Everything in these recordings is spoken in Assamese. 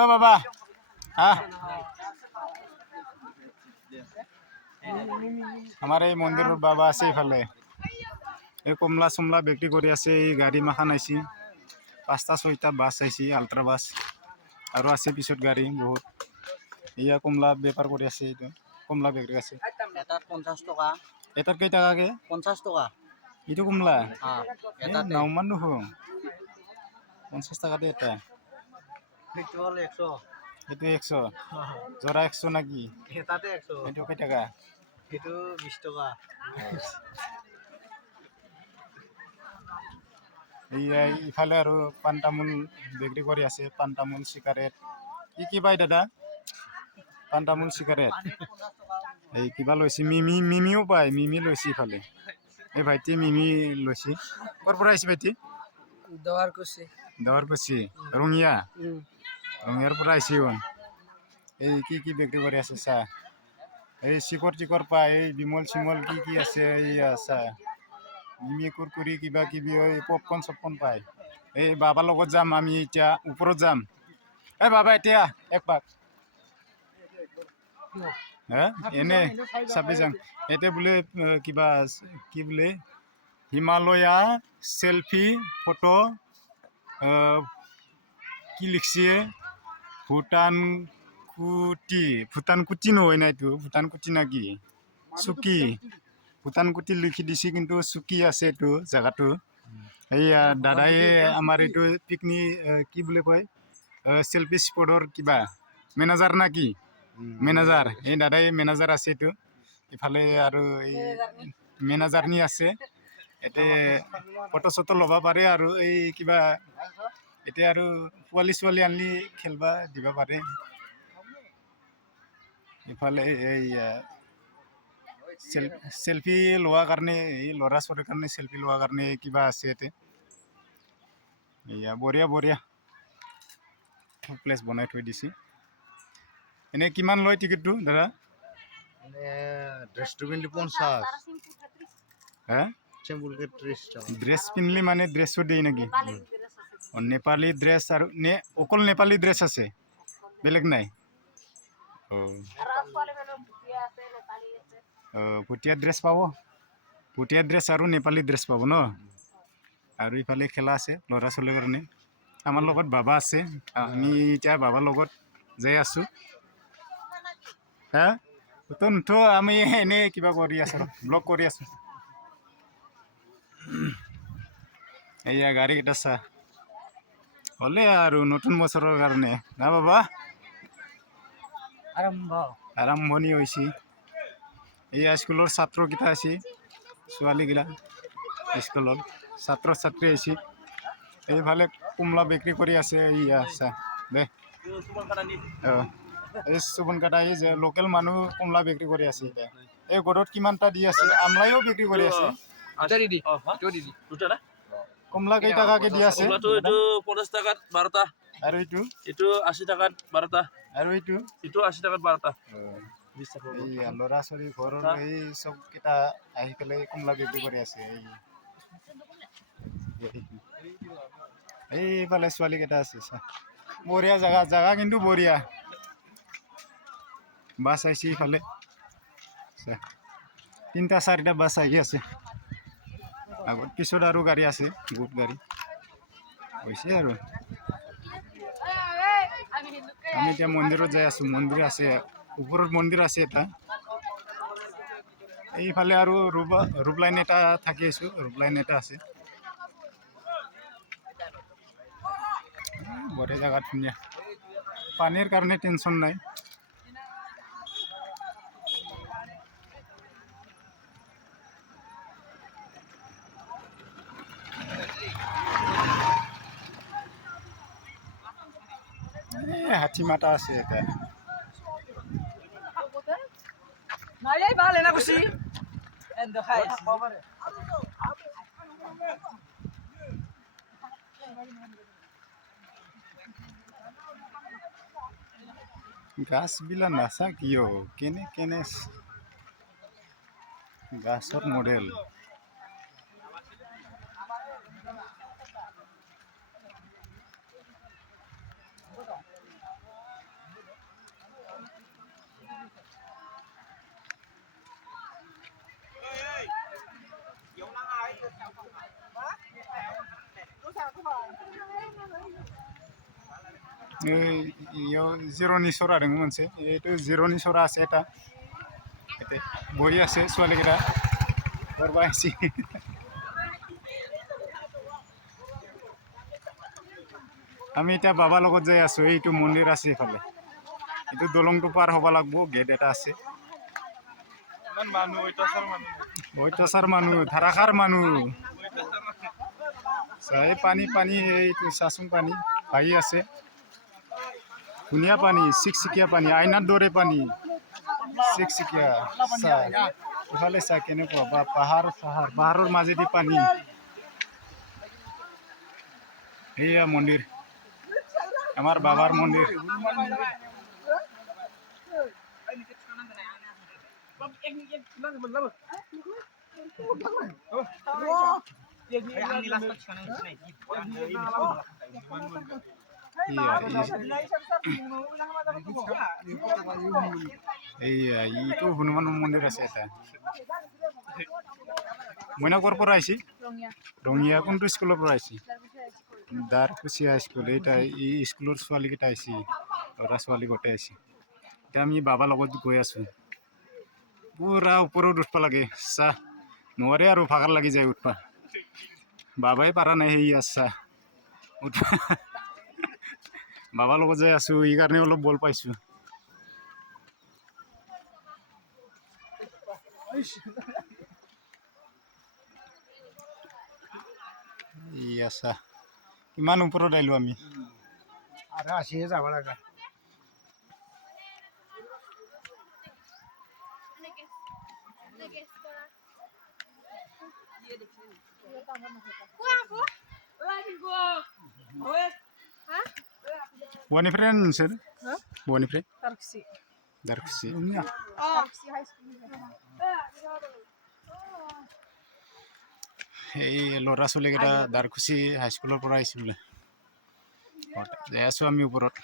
ও বাবা হ্যাঁ আমার এই মন্দিরের বাবা আছে এইফালে এই কমলা চমলা বিক্রি করে আছে এই গাড়ী মাখান আইছি 5টা 6টা বাছ আইছি আল্ট্ৰা বাছ আৰু আছে পিছত গাড়ী বহুত ইয়া কমলা বেপাৰ কৰি আছে এইটো কমলা বিক্ৰী আছে এটাত 50 টকা এটাত কেই টাকাকে 50 টকা এইটো কমলা এটাতে নাওমান দেখোন 50 টাকাতে এটা সেইটো হল 100 এইটো 100 জৰা 100 নাকি এটাতে 100 এইটো কেই টাকা সেইটো 20 টকা ইফালে আৰু পাণ তামোল বিক্ৰী কৰি আছে পাণ তামোল চিগাৰেট কি পায় দাদা পাণ তামোল চিগাৰেট এই কিবা লৈছে মিমিও পায় মিমি লৈছে ইফালে এই ভাইটি মিমি লৈছে ক'ৰ পৰা আহিছে ভাইটি দাৱাৰকুছি ৰঙিয়াৰ পৰা আহিছে এই কি বিক্ৰী কৰি আছে চাহ এই চিকৰ টিকৰ পায় এই বিমল চিমল কি আছে এইয়া চাহ মিমি কুৰকুৰি কিবা কিবি পপকৰ্ন চপকৰ্ন পায় এই বাবাৰ লগত যাম আমি এতিয়া ওপৰত যাম এই বাবা এতিয়া এক পাক এনে চাবি যাম এতিয়া বোলে কিবা কি বোলে হিমালয়া সেলফি ফটো কি লিখছে ভুটান কুটি নহয় না এইটো ভুটান কুটি নাকি চুকি ভুটান কুটি লিখি দিছে কিন্তু চুকি আছে এইটো জায়গাটো এইয়া দাদাই আমাৰ এইটো পিকনিক কি বুলি কয় সেলফি স্পটৰ কিবা মেনেজাৰ না কি মেনেজাৰ এই দাদাই মেনেজাৰ আছে এইটো ইফালে আৰু এই মেনেজাৰনি আছে এতে ফটো চটো ল'ব পাৰে আৰু এই কিবা এতিয়া আৰু পোৱালি আনলি খেলবা দিবা পাৰে ইফালে এই সেলফি লোৱাৰ কাৰণে এই ল'ৰা ছোৱালীৰ কাৰণে সেলফি লোৱাৰ কাৰণে কিবা আছে ইয়াতে এয়া বঢ়িয়া প্লেচ বনাই থৈ দিছে এনে কিমান লয় টিকেটটো দাদা ড্ৰেছটো পিন্ধি 50 হা চিম্পুলকে 30 টকা ড্ৰেছ পিন্ধলি মানে ড্ৰেছো দিয়ে নেকি নেপালী ড্ৰেছ আৰু অকল নেপালী ড্ৰেছ আছে বেলেগ নাই ভুটীয়া ড্ৰেছ পাব ভুটীয়া ড্ৰেছ আৰু নেপালী ড্ৰেছ পাব ন আৰু ইফালে খেলা আছে ল'ৰা ছোৱালীৰ কাৰণে আমাৰ লগত বাবা আছে আমি এতিয়া বাবাৰ লগত যাই আছোঁ হা তো আমি এনেই কিবা কৰি আছোঁ ব্লগ কৰি আছোঁ এইয়া গাড়ীকেইটা চা হ'লে আৰু নতুন বছৰৰ কাৰণে না বাবা আৰম্ভণি হৈছে এই স্কুলৰ ছাত্ৰকেইটা আছে ছোৱালীগিলা স্কুলৰ ছাত্ৰ ছাত্ৰী আহিছে এইফালে কমলা বিক্ৰী কৰি আছে এইয়া চা দে এই চুবন কাটা এই যে লোকেল মানুহ কমলা বিক্ৰী কৰি আছে এতিয়া এই গড়ত কিমানটা দি আছে আমলাইও বিক্ৰী কৰি আছে কমলা কেই টাকাকে দি আছে এইটো 50 টাকাত 12টা আৰু এইটো 80 টাকাত 12টা আৰু এইটো 80 টাকাত 12টা এই ল'ৰা ছোৱালী ঘৰৰ এই চব কেইটা আহি পেলাই কমলা বিক্ৰী কৰি আছে এইফালে ছোৱালী কেইটা আছে বঢ়িয়া জাগা কিন্তু বঢ়িয়া বাছ আহিছে ইফালে 3টা 4টা বাছ আহি আছে আগত পিছত আৰু গাড়ী আছে বহুত গাড়ী হৈছে আৰু আমি এতিয়া মন্দিৰত যাই আছোঁ মন্দিৰ আছে ওপৰত মন্দিৰ আছে এটা এইফালে আৰু ৰূপ লাইন এটা থাকি আছোঁ ৰূপ লাইন এটা আছে বঢ়িয়া জাগা ধুনীয়া পানীৰ কাৰণে টেনশ্যন নাই হাতী মাতা আছে এটা গাছবিলাক নাচা কিয় কেনে গাছৰ মডেল ইয়াও জিৰণি চৰা দङ मोनसे এইটো জিৰণি চৰা আছে এটা এতে বহি আছে ছোৱালীকেইটা কৰবা আহিছে আমি এতিয়া বাবাৰ লগত যাই আছো এইটো মন্দিৰ আছে এফালে এইটো দলংটো পাৰ হ'ব লাগিব গেট এটা আছে অত্যাচাৰ মানুহ ধাৰাসাৰ মানুহ চাই পানী পানী এইটো চাচোন পানী আহি আছে ধুনীয়া পানী চিকচিকীয়া পানী আইনাৰ দৰে পানী চিকচিকীয়া চাই ইফালে চা কেনেকুৱা বা পাহাৰৰ মাজেদি পানী এয়া মন্দিৰ আমাৰ বাবাৰ মন্দিৰ এইটো হনুমান মন্দিৰ আছে এটা মইনা ক'ৰ পৰা আহিছে ৰঙিয়া কোনটো স্কুলৰ পৰা আহিছে দাৰকুছি হাইস্কুল এইটা এই স্কুলৰ ছোৱালীকেইটা আহিছে ল'ৰা ছোৱালী গোটেই আহিছে এতিয়া আমি বাবাৰ লগত গৈ আছো পুৰা ওপৰত উঠবা লাগে চাহ নোৱাৰে আৰু ভাগৰ লাগি যায় উঠবা বাবাই পাৰা নাই সেই আচ্ছা উঠবা বাবাৰ লগত যাই আছো এই কাৰণে অলপ বল পাইছো আচ্ছা কিমান ওপৰত আহিলো আমি আৰু আসিহে যাব লগা बहानिफ्राय नोंसोर बहानिफ्राय दारकुसि এই ল'ৰা ছোৱালীকেইটা দাৰকুচি হাইস্কুলৰ পৰা আহিছে বোলে যাই আছো আমি ওপৰত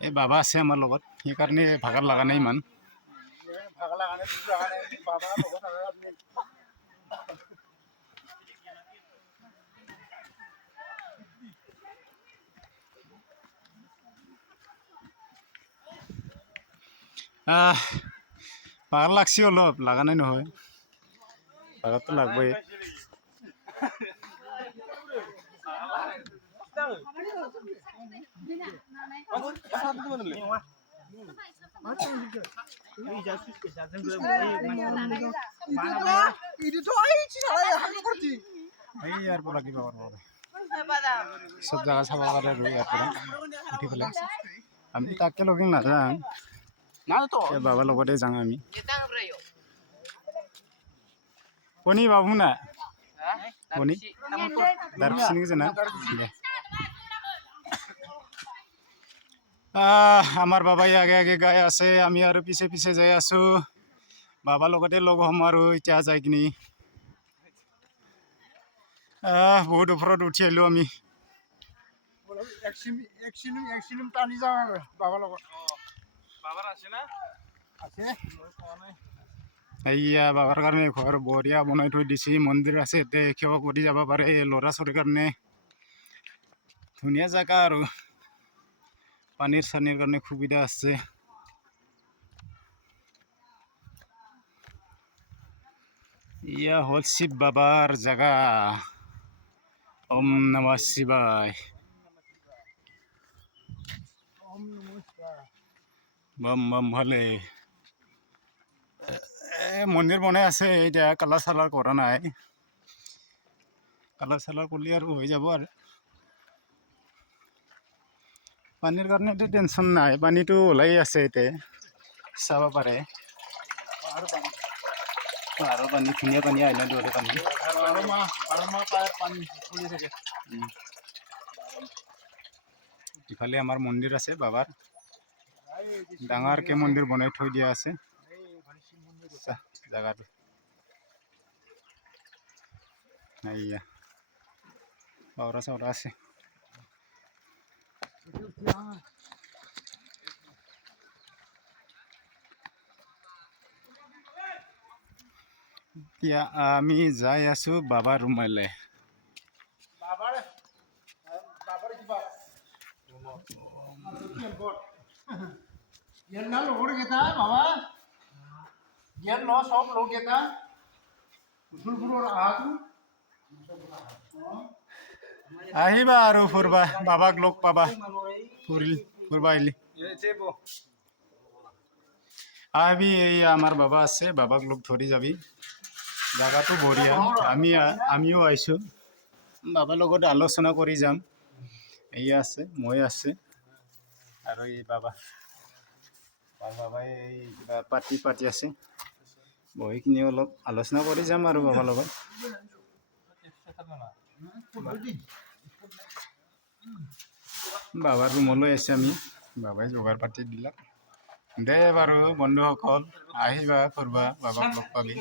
এই বাবা আছে আমাৰ লগত সেইকাৰণে ভাগৰ লগা নাই ইমান ভাগৰ লাগছি অলপ লগা নাই নহয় ভাগৰটো লাগবই ইয়াৰ পৰা কিবা চব জাগা চাব পাৰে আৰু ইয়াৰ পৰা উঠি পেলাই আমি তাকে লগে নাযাওঁ বাবার লগতে যাওঁ আমি কনি বাবু না কনি দারকুসি নিকে জানা আমার বাবাই আগে আগে গাই আছে আমি আর পিছে পিছে যাই আছো বাবার লগতে লগ হম আর এতিয়া যাই কিনি বহুত ওপৰত উঠি আহিলো আমি টানি যাওঁ আৰু বাবাৰ লগত এইয়া বাবাৰ কাৰণে ঘৰ বঢ়িয়া বনাই থৈ দিছে মন্দিৰ আছে ইয়াতে সেৱা কৰি যাব পাৰে ল'ৰা ছোৱালীৰ কাৰণে ধুনীয়া জেগা আৰু পানীৰ চানীৰ কাৰণে সুবিধা আছে ইয়া হ'ল শিৱ বাবাৰ জেগা ওম নমঃ শিৱায় বম বম হলে মন্দিৰ বনাই আছে এতিয়া কালাৰ চালাৰ কৰা নাই কালাৰ চালাৰ কৰিলে আৰু হৈ যাব আৰু পানীৰ কাৰণেতো টেনশ্যন নাই পানীটো ওলাই আছে এতিয়া চাব পাৰে আৰু পানী ধুনীয়া পানী আইনা দৰে পানী ইফালে আমাৰ মন্দিৰ আছে বাবাৰ ডাঙৰকে মন্দিৰ বনাই থৈ দিয়া আছে জাগাটো এইয়া বাউৰা চাউৰা আছে এতিয়া আমি যাই আছো বাবাৰ ৰুমলে জ্ঞান না লগৰ কেইটা বাবা জ্ঞান ল চব লগকেইটা মুছলপুৰৰ আহাটো আহিবা আৰু ফুৰবা বাবাক লগ পাবা ফুৰবা আহিলি আহিবি এই আমাৰ বাবা আছে বাবাক লগ ধৰি যাবি জাগাটো বঢ়িয়া আমিও আহিছো বাবাৰ লগত আলোচনা কৰি যাম এয়া আছে মই আছে আৰু এই বাবাই এই কিবা পাতি আছে বহিখিনি অলপ আলোচনা কৰি যাম আৰু বাবাৰ লগত বাবাৰ ৰুমলৈ আছে আমি বাবাই যোগাৰ পাতি দিলাক দে বাৰু বন্ধুসকল আহিবা ফুৰবা বাবাক লগ পাবি